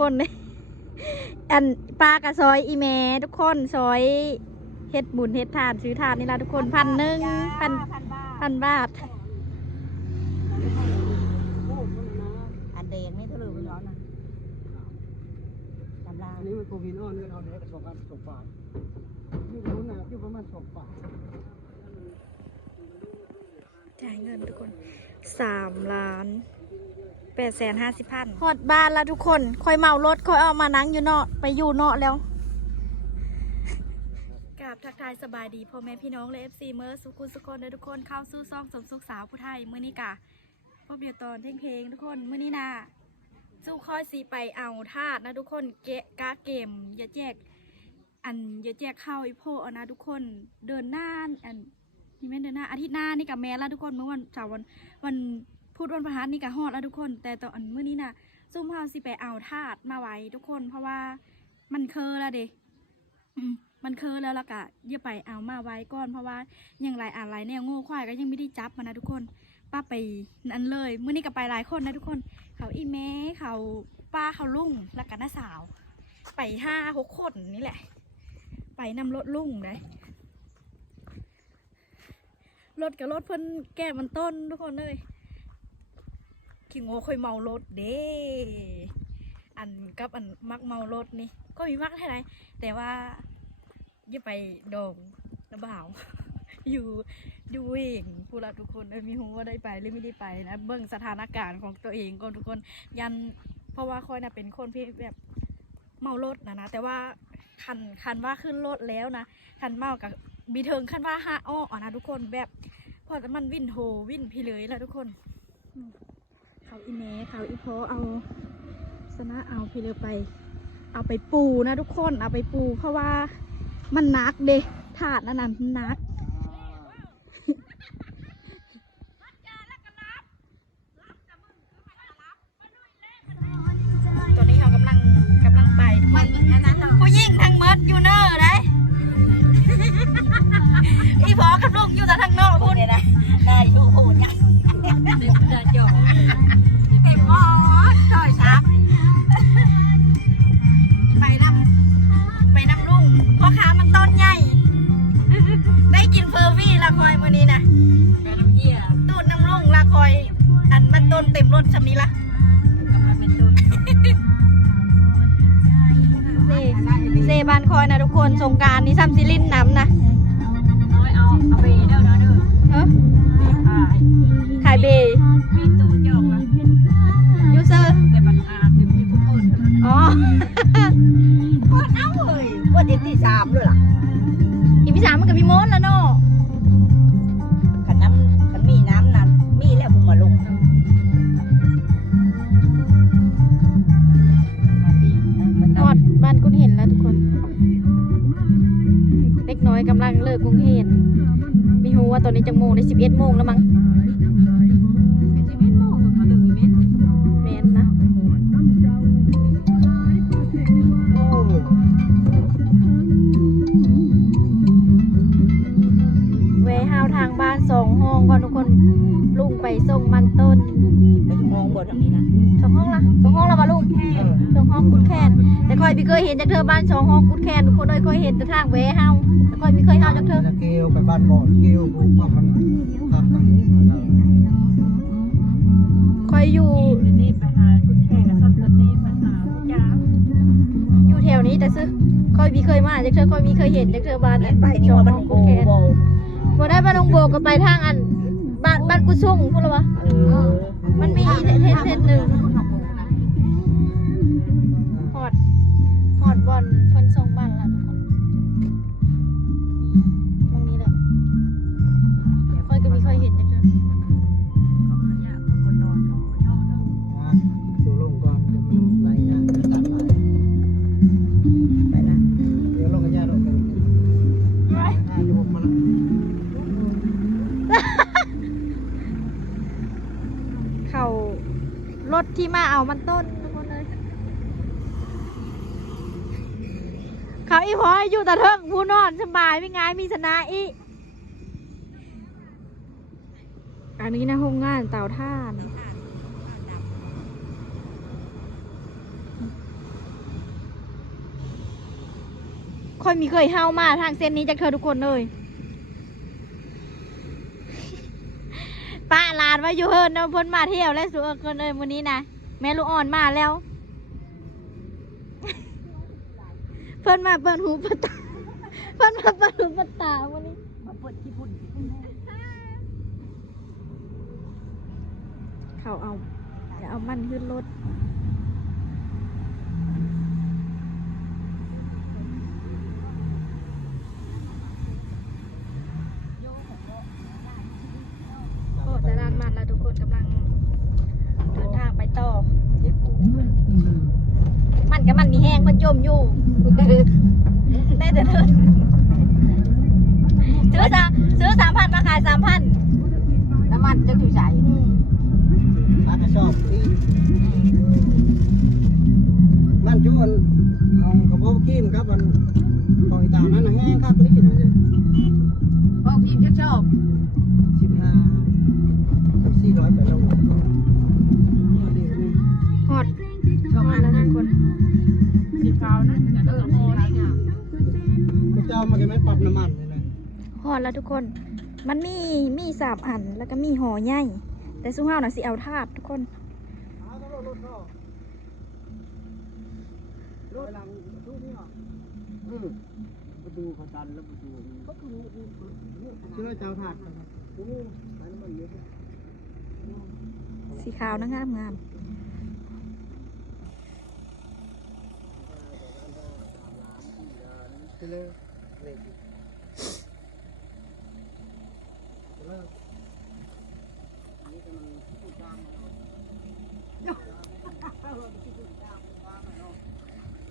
คนเลยอันปลากระซอยอีเมทุกคนซอยเฮ็ดบุญเฮ็ดทานซื้อทานนี่ละทุกคน1,000พันบาทอันแดงนี่เท่าไหร่ไม่ร้อนนะตำรา อันนี้มันโควินอ้อนเงินเอาเนี่ย2,000 2 บาทนี่รู้นะอยู่ประมาณ2 บาทจ่ายเงินทุกคน3,850,000ฮอดบ้านแล้วทุกคนค่อยเมารถค่อยเอามานั่งอยู่เนาะไปอยู่เนาะแล้วกราบทักทายสบายดีพ่อแม่พี่น้องและ FC เมอร์สุขุสุคนเลยทุกคนเข้าสู้ซ่องสมสุขสาวผู้ไทยมื้อนี้กะพบเดียวตอนเพลงทุกคนมื้อนี้นะสู้ค่อยสีไปเอาทาดนะทุกคนเกะกาเกมอย่าแจกอย่าแจกข้าวอีโพเอานะทุกคนเดินหน้านี่แม่เดินหน้าอาทิตย์หน้านี่กับแม่แล้วทุกคนเมื่อวันเสาร์วันพุธวันพฤหัสนี่กับฮอดแล้วทุกคนแต่ตอนมื้อนี้นะซุ่มเฮาสิไปเอาทาดมาไว้ทุกคนเพราะว่ามันเคอแล้วเด้มันเคอแล้วล่ะกะอย่าไปเอามาไว้ก่อนเพราะว่าอย่างไรอะไรเนี่ยโง่ควายก็ยังไม่ได้จับมานะทุกคนป้าไปนั่นเลยมื้อนี้ก็ไปหลายคนนะทุกคนเขาอีแม่เขาป้าเขาลุงแล้วกันน้าสาวไป5-6 คนนี่แหละไปนำรถลุงเลยรถกับรถเพิ่นแก้มันต้นทุกคนเลยขี่โง่ค่อยเมารถเด้กับมักเมารถนี่ก็มีมักเท่าไหร่แต่ว่าอย่าไปดองระบ่าว อยู่เองผู้รับทุกคนมีหูว่าได้ไปหรือไม่ได้ไปนะเบิ่งสถานการณ์ของตัวเองก่อนทุกคนยันเพราะว่าคอยน่ะเป็นคนที่แบบเมารถนะแต่ว่าคันว่าขึ้นรถแล้วนะคันเมากับบีเทิงคันว่า5 อ้อนะทุกคนแบบพอมันวิ่นโหวิ่นพี่เลยแล้วทุกคนเขาอีเมเขาอีพอเอาสนะเอาพี่เลยไปเอาไปปูนะทุกคนเอาไปปูเพราะว่ามันนักเด้ถาดนั่นมันนักตอนนี้เรากำลังไปผู้หญิงทั้งมดอยู่เนอร์ได้อีพอกับลูกอยู่แต่ทางนอกพูดเลยนะได้ลูกพูดยังเดินโยกเต็มหม้อช่อยชับไปนำลุงพ่อค้ามันต้นใหญ่ได้กินเฟอร์วี่ละคอยมื้อนี้นะไปน้ำเหี้ยตูดน้ำลุงละคอยมันต้นเต็มรถชำนี้ละกำลังเป็นตูดเซบานคอยนะทุกคนสงการนี้ซ้ำซิลินน้ำนะเอาไปเด้อขายเบย์มีตูดยอกนะยูเซอร์แต่ปัญหาถึงมีผู้คนอ๋อพอดเอาเลยพอดที่3ด้วยล่ะอีพี่3มันกับพี่โมดแล้วเนาะขันมีน้ำนั้นมีแล้วผมมาลงทอดบ้านกุ้งเห็นแล้วทุกคนเล็กน้อยกำลังเลิกกุ้งเห็นมีหูว่าตอนนี้จังโมงได้11 โมงแล้วมั้ง11 โมงเขาดึงอีเมนนะเวฮาวทางบ้าน2 ห้องก่อนทุกคนลุงไปส่งมันต้นไป2 ห้องบนทางนี้นะ2 ห้องละ2 ห้องละป่ะลุง2 ห้องกุดแคนแต่ค่อยพี่เคยเห็นจากเธอบ้าน2 ห้องกุดแคนทุกคนเลยค่อยเห็นแต่ทางเวฮาวแต่ค่อยไม่เคยเฮาจากเธอเกลียวไปบ้านบ่อนเกลียวว่ามันทำกันค่อยอยู่นี่ไปหากุดแคนกับชอบรถนี่ไปหาจ้าอยู่แถวนี้แต่ซื้อค่อยพี่เคยมาจากเธอค่อยมีเคยเห็นจากเธอบ้านไป2 ห้องกุดแคนบ่ได้บ้านลงโบก็ไปทางบ้านกุซุ่งพูดหรอวะมันมีเทศหนึ่งฮอดบอลเพิ่นส่งบ้านแล้วทุกคนตรงนี้แหละค่อยก็มีค่อยเห็นจังเลยสู่ลงก่อนจะมีหลายอย่างจะตามหลายไปนะเดี๋ยวลงกันยาลงกันอยู่ผมมาเขารถที่มาเอามันต้นทุกคนเลยเขาอีพออยู่ตะเทิงผู้นอนสบายไม่ง่ายมีชนะอีอันนี้นะโรงงานเตาถ่าน ค่อยมีเคยเฮามาทางเส้นนี้จากเธอทุกคนเลยป้าลานว่าอยู่เฮินเนาะเพิ่นมาเที่ยวแล้วสุกคนเลยวันนี้นะแม่ลูกอ่อนมาแล้ว เพิ่นมาเปิดหูเปิดตาเพิ่นมาเปิดหูเปิดตาวันนี้มาเปิดขี้ฝุ่นเขาเอาอย่าเอามันขึ้นรถโอ้แต่ด้านมันแล้วทุกคนกำลังเดินทางไปต่อมันกับมันมีแห้งมันจมอยู่ ได้แต่เดินซื้อ3,000มาขาย3,000 น้ำมันจะอยู่ใส่ ป้าก็ชอบที่มันชวนเอากระบอกขี้มครับมันปล่อยตานั้นแห้งครับนี่นะจ๊ะ พวกพี่จะชอบ 15 400ไปแล้ว หอดชอบแล้วทุกคน สีขาวนะแต่ก็โมนี่ไง เจ้ามันจะไม่ปรับน้ำมันเลยนะ หอดแล้วทุกคน มันมี3 อันแล้วก็มีห่อใหญ่แต่ซุ้มห้าวน่ะสิเอาทาดทุกคน รถหลังประตูนี่หรอประตูเขาตันแล้วประตูชื่อเจ้าถาดโอ้ใส่น้ำมันเยอะ สีขาวนะงามงาม ไปเลยเลยนี่ก็มันพูดตาม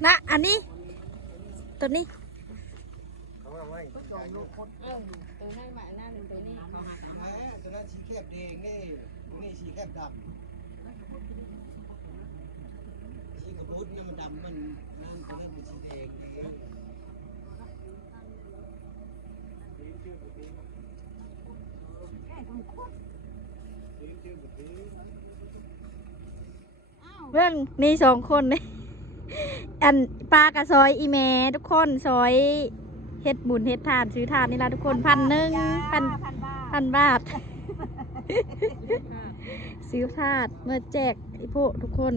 นะอันนี้ตัวนี้ เขาว่าไว้ตัวให้มาหน้าหนึ่งตัวนี้ตัวนั้นสีแคบแดงนี่สีแคบดำสีกระปุกนี่มันดำมันนั่นตัวนั้นเป็นสีแดงเพื่อนนี่2 คนนี่อันปลากระซอยอีเมทุกคนซอยเฮ็ดบุญเฮ็ดทานซื้อทานนี่ละทุกคน1,000 บาท ซื้อทาดเมื่อแจกไอ้พวกทุกคน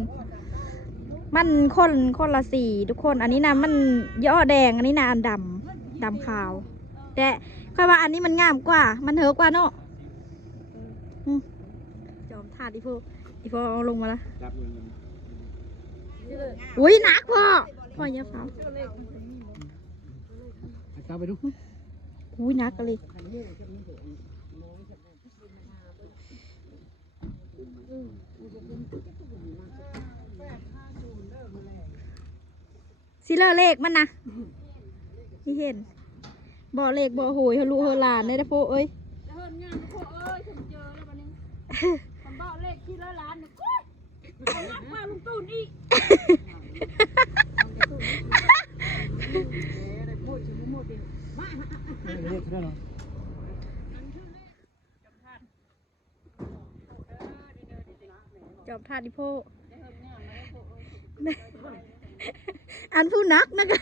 มันคนละสีทุกคน อันนี้นะมันย่อแดงอันนี้นะอันดำขาว แต่ค่อยว่าอันนี้มันงามกว่า มันเถอะกว่าเนาะจอมทาดอีพวกเอาลงมาละอุ้ยหนักพ่อเยอะเขา เอาไปดู อุ้ยหนักกันเลยซิเลอร์เลขมันนะที่เห็นบ่อเลขบ่อโหยฮารุเฮลานได้แต่พวกเอ้ย เฮินงานพวกเอ้ยฉันเจอแล้ววันนี้ฉันบอกเลขที่100 ล้านเนี่ยเอานักมาลุงตูนอีกจอบทาดิโพอันผู้นักนะกัน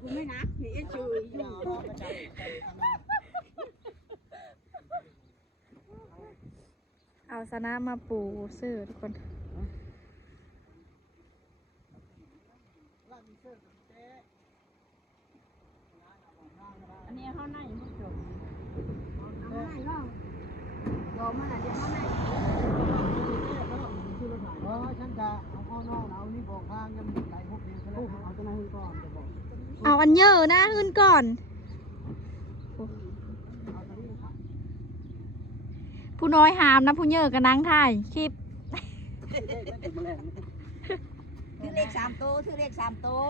กูไม่นักนี่ไอ้จุยอยู่ เอาสนะมาปูเสื้อทุกคน อันนี้เขาไหนไม่จบเอาไหนล่ะยอมมันอ่ะเดี๋ยวเขาไหน ฉันจะเอาข้อนอกเอานี่บอกทางยังไหลพวกเดียวแล้วเอาตัวนั้นก่อนจะบอก เอาอันเยอะนะขึ้นก่อน ผู้น้อยหามนะผู้เยอะกับนางถ่ายคลิป ถือเลข3 ตัวถือเลข3 ตัว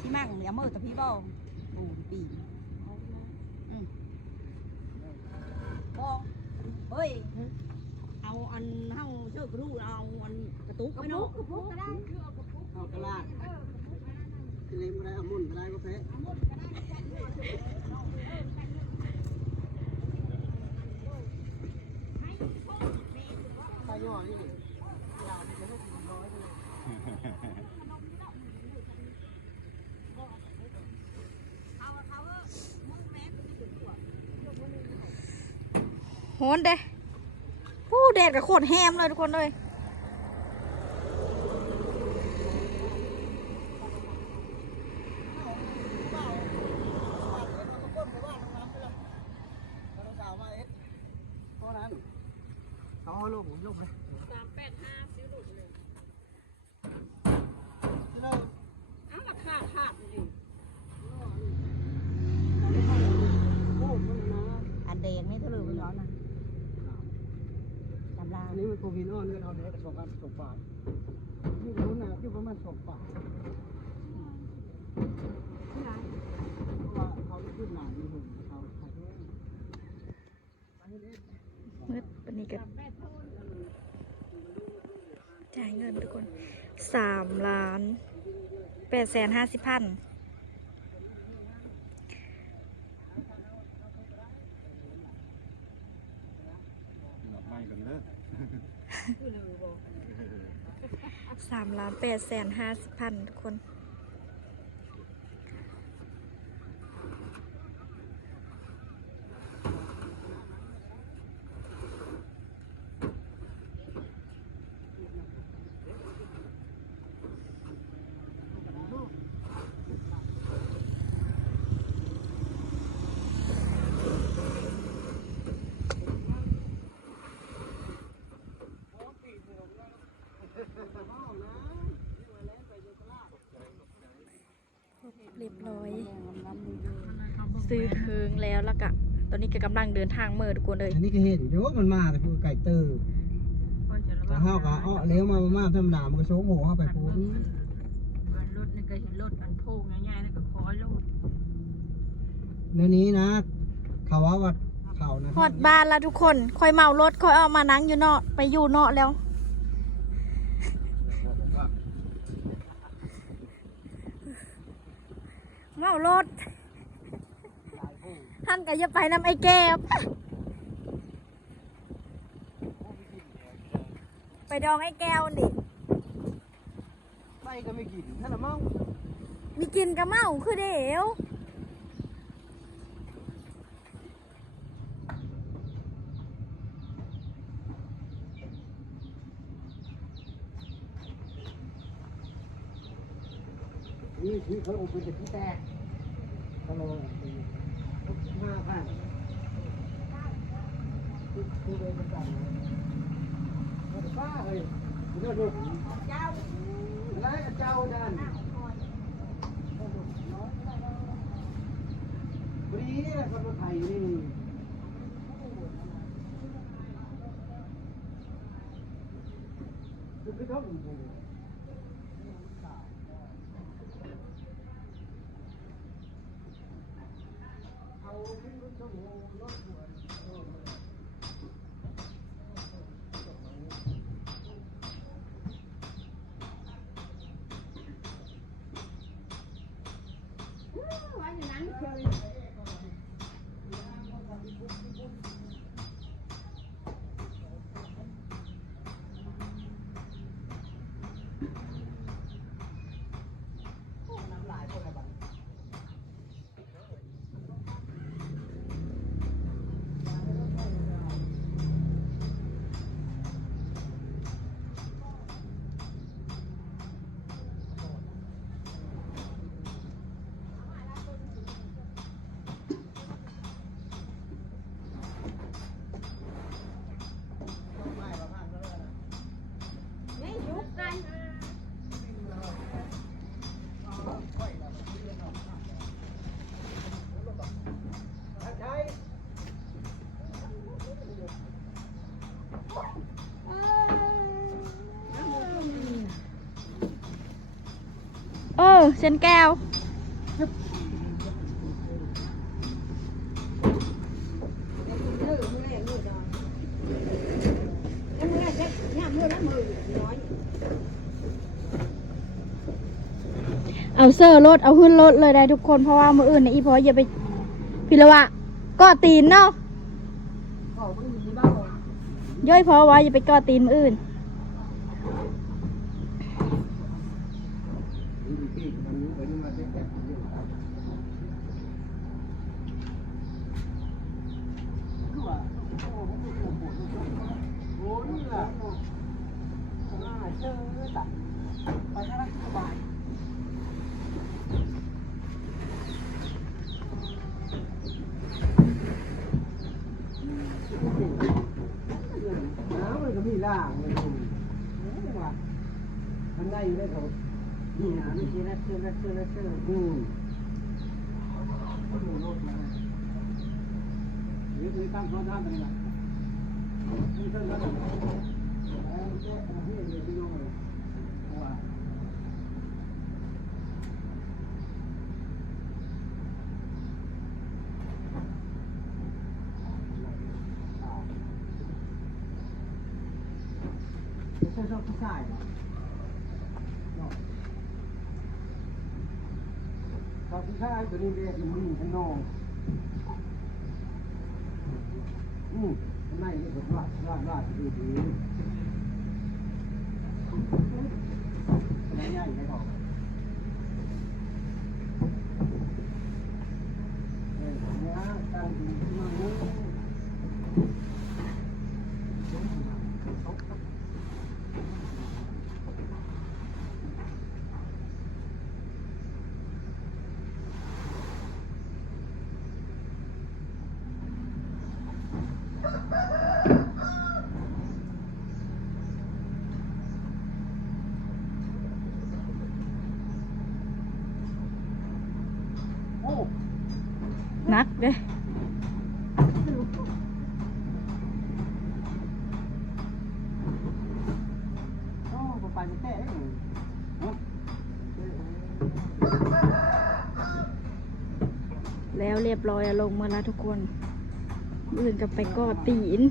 สิมั่งอย่ามือกับพี่บ่โอ้ปีบ่เฮ้ยเอาอันเฮาเชื่อกรู้เอาอันกระตุกไปเนาะกระปุกก็ได้เอากระลาอะไรไม่ได้เอามุ่นอะไรก็แพ้ อนี่ยาวจะไม่ถึง100เลย โหนเด้ผู้แดดกับโคตรแฮมเลยทุกคนเลยเอาลูกผมลูกเลย 385ซื้อลูกเลย เรา อ้าวราคาขาดดิอันแดงนี่เท่าไหร่ไม่ร้อนนะจำลา อันนี้มันโควิดอ้อนกันเอาเนี้ย2 บาท2 บาทนี่ก็รู้นะอยู่ประมาณ2 บาทเพราะว่าเขาขึ้นหนาอยู่หนึ่งเขาขายด้วย มืดวันนี้ก็จ่ายเงินทุกคน3,850,000ไม่กันเลิก 3,850,000ทุกคน เรียบร้อย ซื้อเทิงแล้วก็ตอนนี้ก็กำลังเดินทางเมื่อทุกคนเลย อันนี้ก็เห็นอยู่มันมาแต่พูดไก่เตอร์แต่ห้าวกะอ้อเลี้ยวมาธรรมดามันก็โชว์โหเข้าไปพูด รถนี่ก็เห็นรถอันโพงง่ายๆนี่ก็คอยรถ เนื้อนี้นะ เขาว่าเขานะ ฮอดบ้านแล้วทุกคนค่อยเมารถค่อยเอามานั่งอยู่เนาะไปอยู่เนาะแล้ว เมารถท่านก็อย่าไปนำไอ้แก้วไปดองไอ้แก้วดิ ไปก็ไม่กินนั่นแหละมั้ง มีกินกับเมาคือเดี๋ยว นี่เขาอบเป็นที่แตกเขาลง5,000คือเป็นประจำเลยป้าเฮ้ยเนื้อดูเจ้าอะไรกับเจ้าดันบรีนี่แหละคนไทยนี่คือเขาเป็นผู้เส้นแก้วเอาเซอร์รถเอาขึ้นรถเลยได้ทุกคนเพราะว่ามืออื่นนะอีพออย่าไปพิละวะก็ตีนเนาะ เขาไม่มีบ้าง ย่อยพอไว้อย่าไปกอดตีนมืออื่น น้ำมันก็มีล่างเลยว่ามันได้อยู่ได้เขานี่นะไม่ใช่นักเชื่อรถมาหรือคือตั้งข้อท่าตรงนี้นี่เท่านั้นแล้วแค่ประเทศเลยพี่น้องเลยว่า ไม่ใช่ชอบผู้ชายหรอชอบผู้ชายตัวนี้เรียกมึงขนองไม่เนี่ยผมว่าดีอะไรใหญ่ได้หรอกเนี่ยการดูมันนักเด้ ไปมันแตะได้เลย แล้วเรียบร้อยอะลงมาแล้วทุกคนมืออื่นกับไปกอดตีน